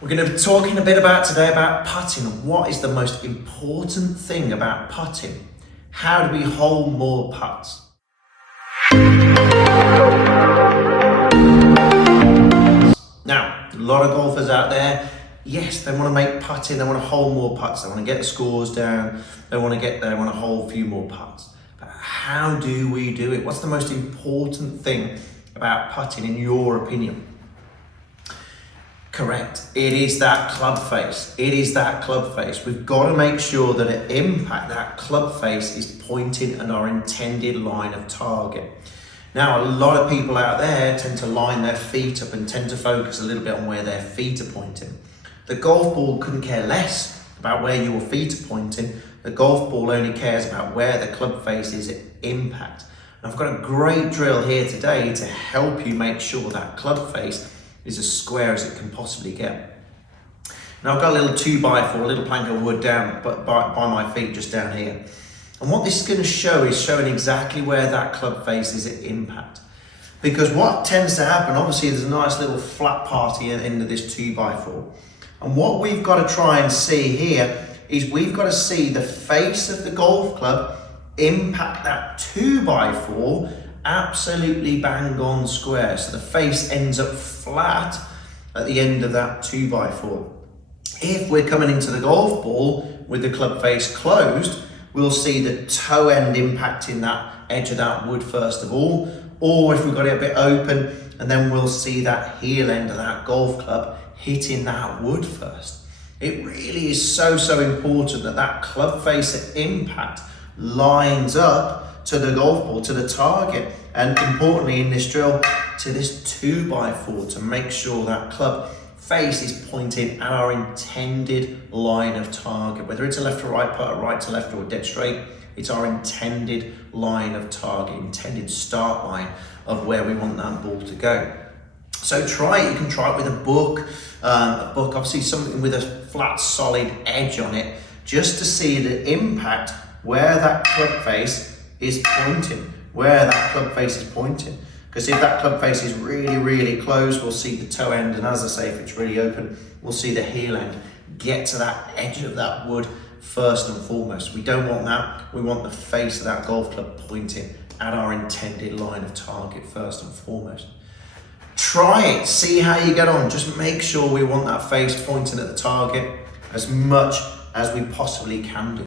We're going to be talking a bit today about putting. What is the most important thing about putting? How do we hold more putts? Now, a lot of golfers out there, yes, they want to make putting, they want to hold more putts, they want to get the scores down, they want to hold a few more putts. But how do we do it? What's the most important thing about putting in your opinion? Correct. It is that club face. It is that club face. We've got to make sure that at impact, that club face is pointing at our intended line of target. Now, a lot of people out there tend to line their feet up and tend to focus a little bit on where their feet are pointing. The golf ball couldn't care less about where your feet are pointing. The golf ball only cares about where the club face is at impact. And I've got a great drill here today to help you make sure that club face is as square as it can possibly get. Now I've got a little 2x4, a little plank of wood down by my feet just down here. And what this is going to show is showing exactly where that club face is at impact. Because what tends to happen, obviously there's a nice little flat part into this 2x4. And what we've got to try and see here is we've got to see the face of the golf club impact that 2x4 absolutely bang on square. So the face ends up flat at the end of that 2x4. If we're coming into the golf ball with the club face closed, we'll see the toe end impacting that edge of that wood first of all, or if we've got it a bit open, and then we'll see that heel end of that golf club hitting that wood first. It really is so important that that club face at impact lines up to the golf ball, to the target, and importantly in this drill, to this 2x4 to make sure that club face is pointing at our intended line of target. Whether it's a left to right putt, a right to left, or dead straight, it's our intended line of target, intended start line of where we want that ball to go. So try it. You can try it with a book, obviously something with a flat, solid edge on it, just to see the impact where that club face is pointing, Because if that club face is really close, we'll see the toe end, and as I say, if it's really open, we'll see the heel end get to that edge of that wood first and foremost. We don't want that. We want the face of that golf club pointing at our intended line of target first and foremost. Try it, see how you get on. Just make sure we want that face pointing at the target as much as we possibly can do.